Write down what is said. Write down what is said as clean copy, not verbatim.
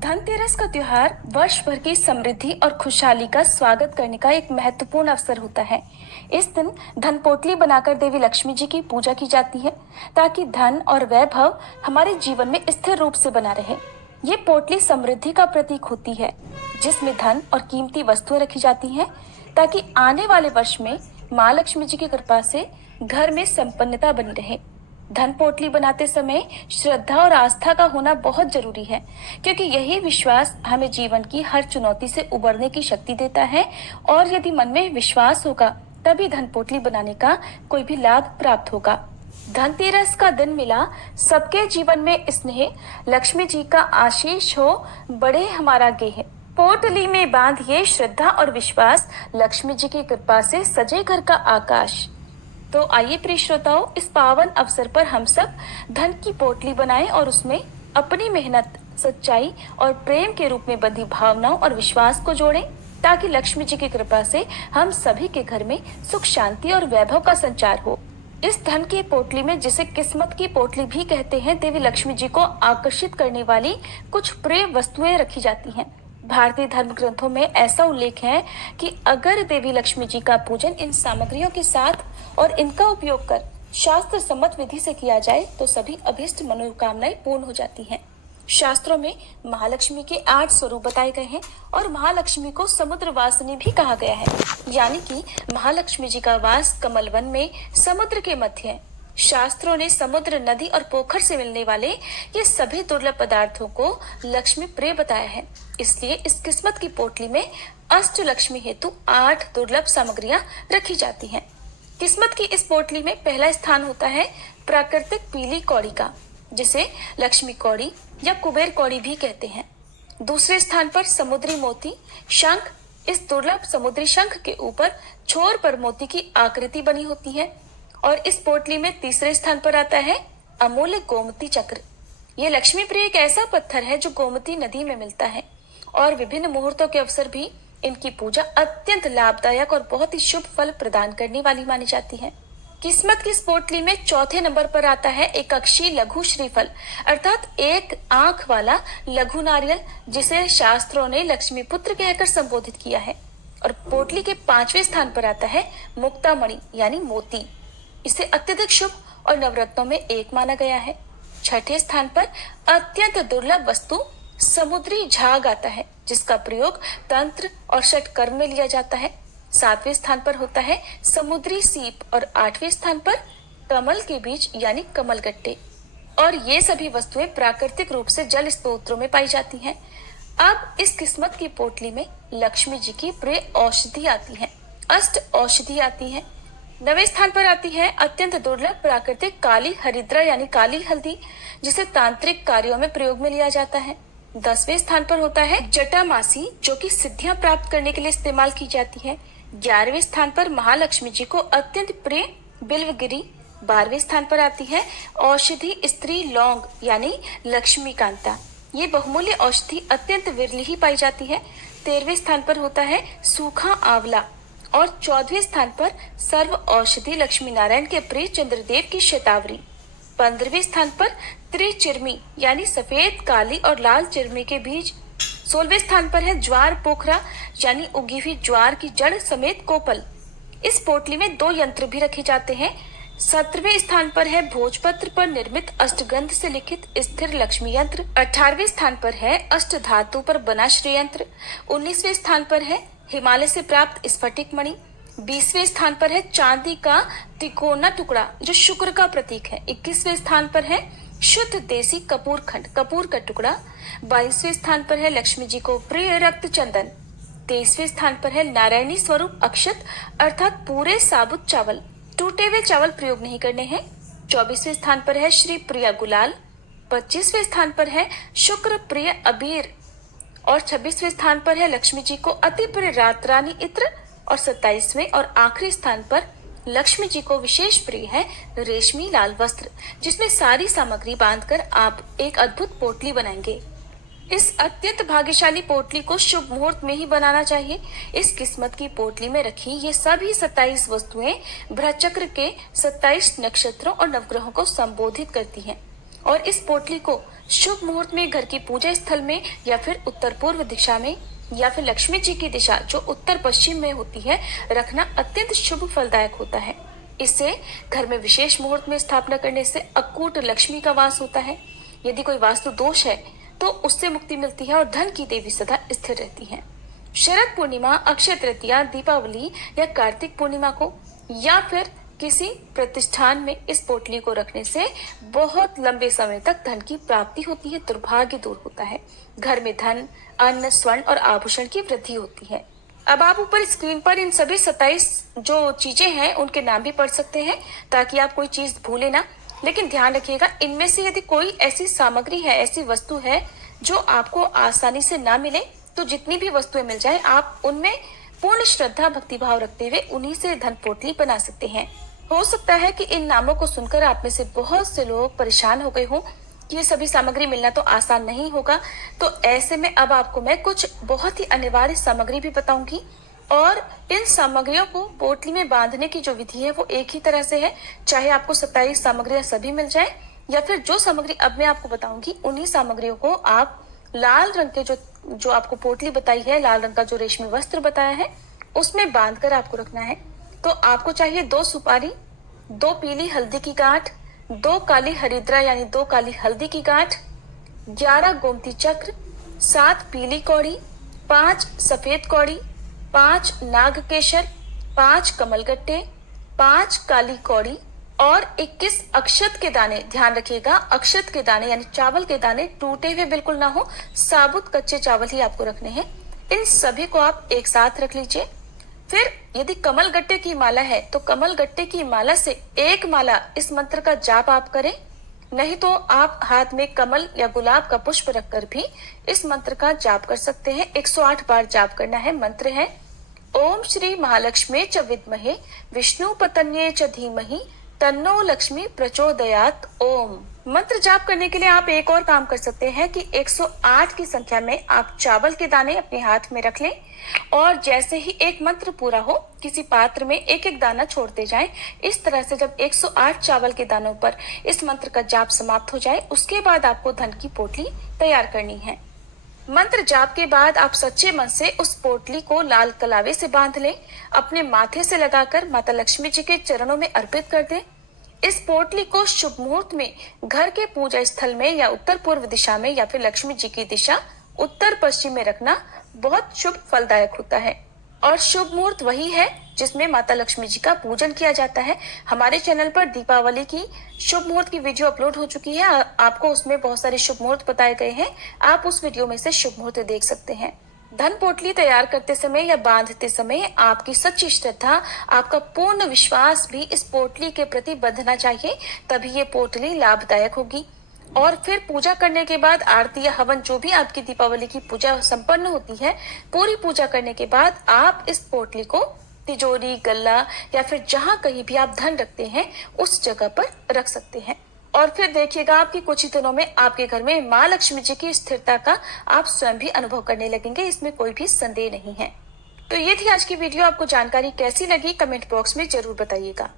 धनतेरस का त्योहार वर्ष भर की समृद्धि और खुशहाली का स्वागत करने का एक महत्वपूर्ण अवसर होता है। इस दिन धन पोटली बनाकर देवी लक्ष्मी जी की पूजा की जाती है ताकि धन और वैभव हमारे जीवन में स्थिर रूप से बना रहे। ये पोटली समृद्धि का प्रतीक होती है, जिसमें धन और कीमती वस्तुएं रखी जाती हैं ताकि आने वाले वर्ष में माँ लक्ष्मी जी की कृपा से घर में संपन्नता बनी रहे। धन पोटली बनाते समय श्रद्धा और आस्था का होना बहुत जरूरी है, क्योंकि यही विश्वास हमें जीवन की हर चुनौती से उबरने की शक्ति देता है। और यदि मन में विश्वास होगा तभी धन पोटली बनाने का कोई भी लाभ प्राप्त होगा। धनतेरस का दिन मिला, सबके जीवन में स्नेह, लक्ष्मी जी का आशीष हो, बढ़े हमारा गेह। पोटली में बांधिए श्रद्धा और विश्वास, लक्ष्मी जी की कृपा से सजे घर का आकाश। तो आइए प्रिय श्रोताओं, इस पावन अवसर पर हम सब धन की पोटली बनाएं और उसमें अपनी मेहनत, सच्चाई और प्रेम के रूप में बंधी भावनाओं और विश्वास को जोड़ें, ताकि लक्ष्मी जी की कृपा से हम सभी के घर में सुख, शांति और वैभव का संचार हो। इस धन की पोटली में, जिसे किस्मत की पोटली भी कहते हैं, देवी लक्ष्मी जी को आकर्षित करने वाली कुछ प्रिय वस्तुएं रखी जाती हैं। भारतीय धर्म ग्रंथों में ऐसा उल्लेख है कि अगर देवी लक्ष्मी जी का पूजन इन सामग्रियों के साथ और इनका उपयोग कर शास्त्र सम्मत विधि से किया जाए तो सभी अभीष्ट मनोकामनाएं पूर्ण हो जाती हैं। शास्त्रों में महालक्ष्मी के 8 स्वरूप बताए गए हैं और महालक्ष्मी को समुद्र वासिनी भी कहा गया है, यानी कि महालक्ष्मी जी का वास कमल वन में समुद्र के मध्य है। शास्त्रों ने समुद्र, नदी और पोखर से मिलने वाले ये सभी दुर्लभ पदार्थों को लक्ष्मी प्रिय बताया है। इसलिए इस किस्मत की पोटली में अष्ट लक्ष्मी हेतु 8 दुर्लभ सामग्रियां रखी जाती हैं। किस्मत की इस पोटली में पहला स्थान होता है प्राकृतिक पीली कौड़ी का, जिसे लक्ष्मी कौड़ी या कुबेर कौड़ी भी कहते हैं। दूसरे स्थान पर समुद्री मोती शंख। इस दुर्लभ समुद्री शंख के ऊपर छोर पर मोती की आकृति बनी होती है। और इस पोटली में तीसरे स्थान पर आता है अमूल्य गोमती चक्र। ये लक्ष्मी प्रिय एक ऐसा पत्थर है जो गोमती नदी में मिलता है और विभिन्न मुहूर्तों के अवसर भी इनकी पूजा अत्यंत लाभदायक और बहुत ही शुभ फल प्रदान करने वाली मानी जाती है। किस्मत की इस पोटली में चौथे नंबर पर आता है एक अक्षी लघु श्रीफल, अर्थात एक आंख वाला लघु नारियल, जिसे शास्त्रों ने लक्ष्मी पुत्र कहकर संबोधित किया है। और पोटली के 5वें स्थान पर आता है मुक्तामणि यानी मोती। इसे अत्यधिक शुभ और नवरत्नों में एक माना गया है। छठे स्थान पर अत्यंत दुर्लभ वस्तु समुद्री झाग आता है, जिसका प्रयोग तंत्र और षटकर्म में लिया जाता है। 7वें स्थान पर होता है समुद्री सीप और 8वें स्थान पर कमल के बीज यानी कमलगट्टे। और ये सभी वस्तुएं प्राकृतिक रूप से जल स्त्रोत्रों में पाई जाती हैं। अब इस किस्मत की पोटली में लक्ष्मी जी की प्रिय औषधि आती है, अष्ट औषधि आती है। 9वें स्थान पर आती है अत्यंत दुर्लभ प्राकृतिक काली हरिद्रा यानी काली हल्दी, जिसे तांत्रिक कार्यों में प्रयोग में लिया जाता है। 10वें स्थान पर होता है जटामासी, जो कि सिद्धियां प्राप्त करने के लिए इस्तेमाल की जाती है। 11वें स्थान पर महालक्ष्मी जी को अत्यंत प्रिय बिल्वगिरी। 12वें स्थान पर आती है औषधि स्त्री लौंग यानी लक्ष्मीकांता। ये बहुमूल्य औषधि अत्यंत विरली ही पाई जाती है। 13वें स्थान पर होता है सूखा आंवला और 14वें स्थान पर सर्व औषधि लक्ष्मी नारायण के प्रिय चंद्रदेव की शतावरी। 15वें स्थान पर त्रिचिरमी यानी सफेद, काली और लाल चिरमी के बीज। 16वें स्थान पर है ज्वार पोखरा यानी उगी हुई ज्वार की जड़ समेत कोपल। इस पोटली में 2 यंत्र भी रखे जाते हैं। 17वें स्थान पर है भोजपत्र पर निर्मित अष्टगंध से लिखित स्थिर लक्ष्मी यंत्र। 18वें स्थान पर है अष्ट धातु पर बना श्री यंत्र। 19वें स्थान पर है हिमालय से प्राप्त स्फटिक मणि। 20वें स्थान पर है चांदी का तिकोना टुकड़ा, जो शुक्र का प्रतीक है। 21वें स्थान पर है शुद्ध देसी कपूर खंड, कपूर का टुकड़ा। 22वें स्थान पर है लक्ष्मी जी को प्रिय रक्त चंदन। 23वें स्थान पर है नारायणी स्वरूप अक्षत, अर्थात पूरे साबुत चावल, टूटे हुए चावल प्रयोग नहीं करने हैं। 24वें स्थान पर है श्री प्रिया गुलाल। 25वें स्थान पर है शुक्र प्रिय अबीर और 26वें स्थान पर है लक्ष्मी जी को अति प्रिय रात रानी इत्र। और 27वें और आखिरी स्थान पर लक्ष्मी जी को विशेष प्रिय है रेशमी लाल वस्त्र, जिसमें सारी सामग्री बांधकर आप एक अद्भुत पोटली बनाएंगे। इस अत्यंत भाग्यशाली पोटली को शुभ मुहूर्त में ही बनाना चाहिए। इस किस्मत की पोटली में रखी ये सभी 27 वस्तुएं भ्रचक्र के 27 नक्षत्रों और नवग्रहों को संबोधित करती हैं। और इस पोटली को शुभ मुहूर्त में घर की पूजा स्थल में या फिर उत्तर पूर्व दिशा में या फिर लक्ष्मी जी की दिशा जो उत्तर पश्चिम में होती है रखना अत्यंत शुभ फलदायक होता है। इससे घर में विशेष मुहूर्त में स्थापना करने से अकूट लक्ष्मी का वास होता है। यदि कोई वास्तु दोष है तो उससे मुक्ति मिलती है और धन की देवी सदा स्थिर रहती है। शरद पूर्णिमा, अक्षय तृतीया, दीपावली या कार्तिक पूर्णिमा को या फिर किसी प्रतिष्ठान में इस पोटली को रखने से बहुत लंबे समय तक धन की प्राप्ति होती है, दुर्भाग्य दूर होता है, घर में धन, अन्न, स्वर्ण और आभूषण की वृद्धि होती है। अब आप ऊपर स्क्रीन पर इन सभी 27 जो चीजें हैं उनके नाम भी पढ़ सकते हैं ताकि आप कोई चीज भूले ना। लेकिन ध्यान रखिएगा, इनमें से यदि कोई ऐसी सामग्री है, ऐसी वस्तु है जो आपको आसानी से ना मिले तो जितनी भी वस्तुएं मिल जाए आप उनमें पूर्ण श्रद्धा भक्तिभाव रखते हुए उन्हीं से धन पोटली बना सकते हैं। हो सकता है कि इन नामों को सुनकर आप में से बहुत से लोग परेशान हो गए हों कि ये सभी सामग्री मिलना तो आसान नहीं होगा। तो ऐसे में अब आपको मैं कुछ बहुत ही अनिवार्य सामग्री भी बताऊंगी और इन सामग्रियों को पोटली में बांधने की जो विधि है वो एक ही तरह से है, चाहे आपको 27 सामग्रियां सभी मिल जाए या फिर जो सामग्री अब मैं आपको बताऊंगी उन्हीं सामग्रियों को आप लाल रंग के जो आपको पोटली बताई है, लाल रंग का जो रेशमी वस्त्र बताया है उसमें बांध कर आपको रखना है। तो आपको चाहिए 2 सुपारी, 2 पीली हल्दी की गांठ, 2 काली हरिद्रा यानी 2 काली हल्दी की गांठ, 11 गोमती चक्र, 7 पीली कौड़ी, 5 सफेद कौड़ी, 5 नाग केशर, 5 कमलगट्टे, 5 काली कौड़ी और 21 अक्षत के दाने। ध्यान रखिएगा, अक्षत के दाने यानी चावल के दाने टूटे हुए बिल्कुल ना हो, साबुत कच्चे चावल ही आपको रखने हैं। इन सभी को आप एक साथ रख लीजिए। फिर यदि कमल गट्टे की माला है तो कमल गट्टे की माला से एक माला इस मंत्र का जाप आप करें, नहीं तो आप हाथ में कमल या गुलाब का पुष्प रखकर भी इस मंत्र का जाप कर सकते हैं। 108 बार जाप करना है। मंत्र है ओम श्री महालक्ष्मी च विद्महे विष्णु पतन्ये च धीमहि तन्नो लक्ष्मी प्रचोदयात ओम। मंत्र जाप करने के लिए आप एक और काम कर सकते हैं कि 108 की संख्या में आप चावल के दाने अपने हाथ में रख लें और जैसे ही एक मंत्र पूरा हो किसी पात्र में एक एक दाना छोड़ते जाएं। इस तरह से जब 108 चावल के दानों पर इस मंत्र का जाप समाप्त हो जाए उसके बाद आपको धन की पोटली तैयार करनी है। मंत्र जाप के बाद आप सच्चे मन से उस पोटली को लाल कलावे से बांध लें, अपने माथे से लगाकर माता लक्ष्मी जी के चरणों में अर्पित कर दें। इस पोटली को शुभ मुहूर्त में घर के पूजा स्थल में या उत्तर पूर्व दिशा में या फिर लक्ष्मी जी की दिशा उत्तर पश्चिम में रखना बहुत शुभ फलदायक होता है। और शुभ मुहूर्त वही है जिसमें माता लक्ष्मी जी का पूजन किया जाता है। हमारे चैनल पर दीपावली की शुभ मुहूर्त की वीडियो अपलोड हो चुकी है, आपको उसमें बहुत सारे शुभ मुहूर्त बताए गए हैं, आप उस वीडियो में से शुभ मुहूर्त देख सकते हैं। धन पोटली तैयार करते समय या बांधते समय आपकी सच्ची श्रद्धा, आपका पूर्ण विश्वास भी इस पोटली के प्रति बंधना चाहिए, तभी ये पोटली लाभदायक होगी। और फिर पूजा करने के बाद आरती या हवन जो भी आपकी दीपावली की पूजा संपन्न होती है, पूरी पूजा करने के बाद आप इस पोटली को तिजोरी, गल्ला या फिर जहां कहीं भी आप धन रखते हैं उस जगह पर रख सकते हैं। और फिर देखिएगा आपकी कुछ ही दिनों में आपके घर में माँ लक्ष्मी जी की स्थिरता का आप स्वयं भी अनुभव करने लगेंगे, इसमें कोई भी संदेह नहीं है। तो ये थी आज की वीडियो। आपको जानकारी कैसी लगी कमेंट बॉक्स में जरूर बताइएगा।